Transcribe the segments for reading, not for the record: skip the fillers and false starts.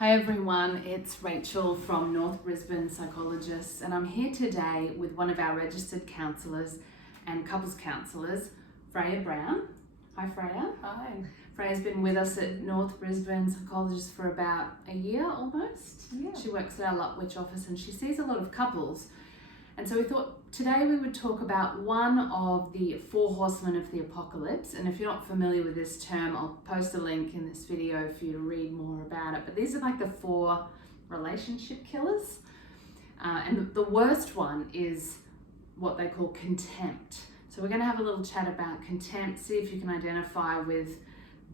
Hi everyone, it's Rachel from North Brisbane Psychologists, and I'm here today with one of our registered counsellors and couples counsellors, Freya Browne. Hi Freya. Hi. Freya's been with us at North Brisbane Psychologists for about a year almost. Yeah. She works at our Lutwyche office and she sees a lot of couples. And so we thought today we would talk about one of the 4 horsemen of the apocalypse. And if you're not familiar with this term, I'll post a link in this video for you to read more about it. But these are like the 4 relationship killers. And the worst one is what they call contempt. So we're going to have a little chat about contempt, see if you can identify with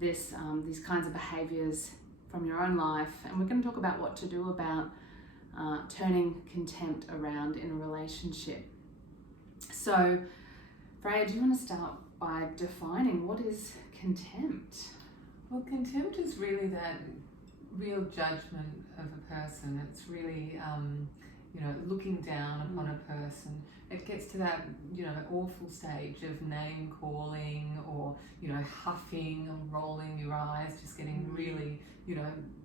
this, these kinds of behaviours from your own life. And we're going to talk about what to do about turning contempt around in a relationship. So, Freya, do you want to start by defining what is contempt? Well, contempt is really that real judgment of a person. It's really, looking down upon a person. It gets to that, awful stage of name calling or, huffing and rolling your eyes, just getting really,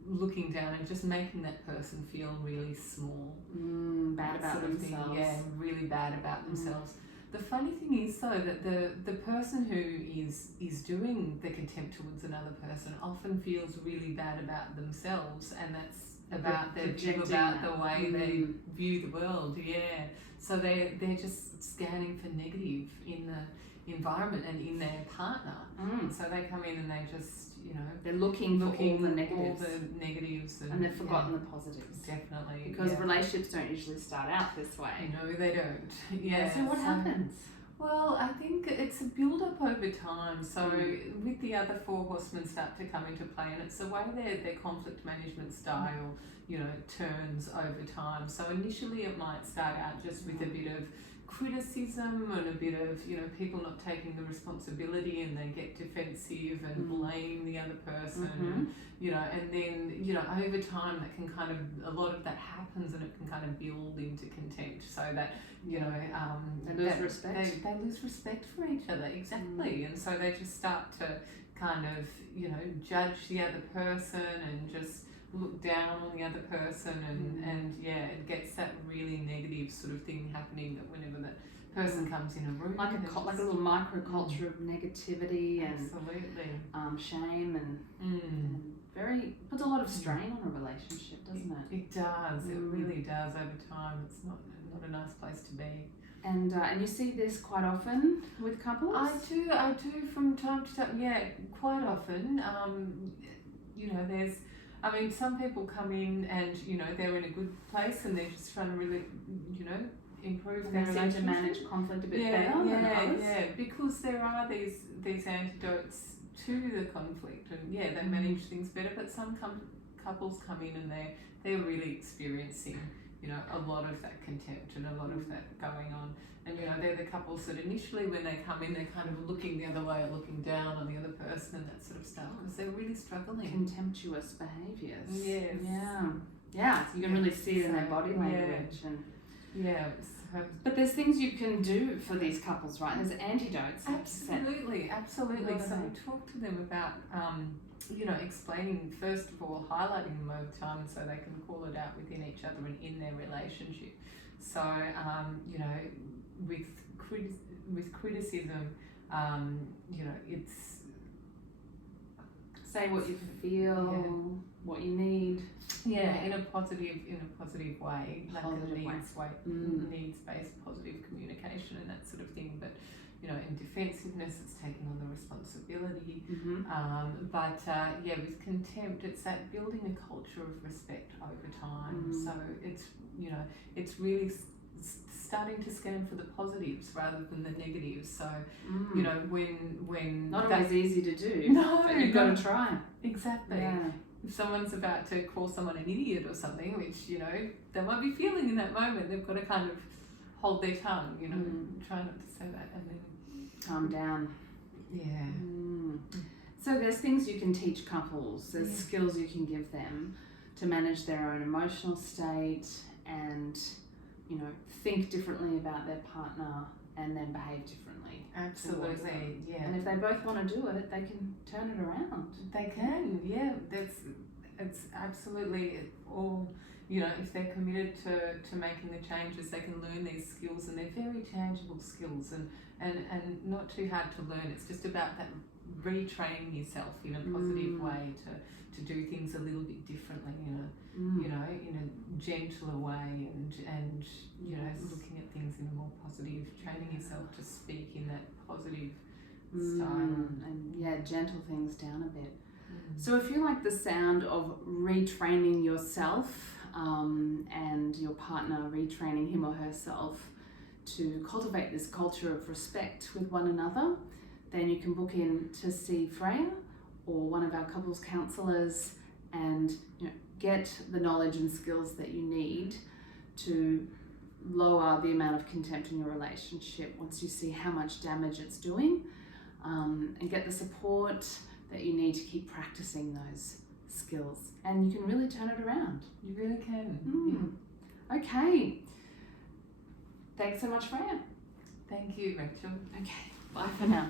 looking down and just making that person feel really small. Bad about themselves. Yeah, really bad about themselves. The funny thing is though that the person who is doing the contempt towards another person often feels really bad about themselves, and that's about their view about the way they view the world. Yeah. So they're just scanning for negative in the environment and in their partner. So they come in and they just, they're looking for all the negatives. And they've forgotten the positives. Definitely. Because relationships don't usually start out this way. No, they don't. Yeah. So what happens? Well, I think it's a build-up over time. So with the other 4 horsemen start to come into play, and it's the way their conflict management style, turns over time. So initially it might start out just with a bit of criticism and a bit of, people not taking the responsibility, and they get defensive and blame the other person. And then, over time that can kind of, a lot of that happens and it can kind of build into contempt, so that, they lose respect. They lose respect for each other, exactly. And so they just start to kind of, judge the other person and just look down on the other person, and it gets that really negative sort of thing happening, that whenever that person comes in a room, like a little microculture of negativity and absolutely shame and very puts a lot of strain on a relationship, doesn't it? It does. It really does over time. It's not a nice place to be. And you see this quite often with couples? I do from time to time. Yeah, quite often. Some people come in and, they're in a good place and they're just trying to really, improve their relationship. They seem to manage conflict a bit better than others. Yeah, because there are these antidotes to the conflict, and they manage things better. But some couples come in and they're really experiencing, a lot of that contempt and a lot of that going on. And, they're the couples that initially when they come in, they're kind of looking the other way or looking down on the other person and that sort of stuff, because they're really struggling. Contemptuous behaviours. Yes. Yeah, so you can really see it in their body language. But there's things you can do for these couples, right? There's antidotes. Absolutely. So we talk to them about, explaining, first of all, highlighting them over time so they can call it out within each other and in their relationship. So, with criticism, it's say what you feel, what you need. In a positive way, like needs-based positive communication and that sort of thing. But in defensiveness, it's taking on the responsibility. With contempt, it's that building a culture of respect over time. So it's really starting to scan for the positives rather than the negatives. So when not always easy to do. No, but you've got to try. Exactly. Yeah. If someone's about to call someone an idiot or something, which they might be feeling in that moment, they've got to kind of hold their tongue, try not to say that, and then calm down. So there's things you can teach couples, there's skills you can give them to manage their own emotional state and think differently about their partner and then behave differently. Absolutely, And if they both want to do it, they can turn it around. They can, that's it's absolutely all, you know, if they're committed to making the changes, they can learn these skills, and they're very tangible skills, and not too hard to learn. It's just about that retraining yourself in a positive way to do things a little bit differently, you know, in a gentler way, and you know, looking at things in a more positive, training yourself to speak in that positive style, and gentle things down a bit. So if you like the sound of retraining yourself, and your partner retraining him or herself to cultivate this culture of respect with one another, then you can book in to see Freya or one of our couples counsellors, and get the knowledge and skills that you need to lower the amount of contempt in your relationship once you see how much damage it's doing, and get the support that you need to keep practicing those skills, and you can really turn it around. You really can. Okay, thanks so much, Freya. Thank you, Rachel. Okay, bye for now.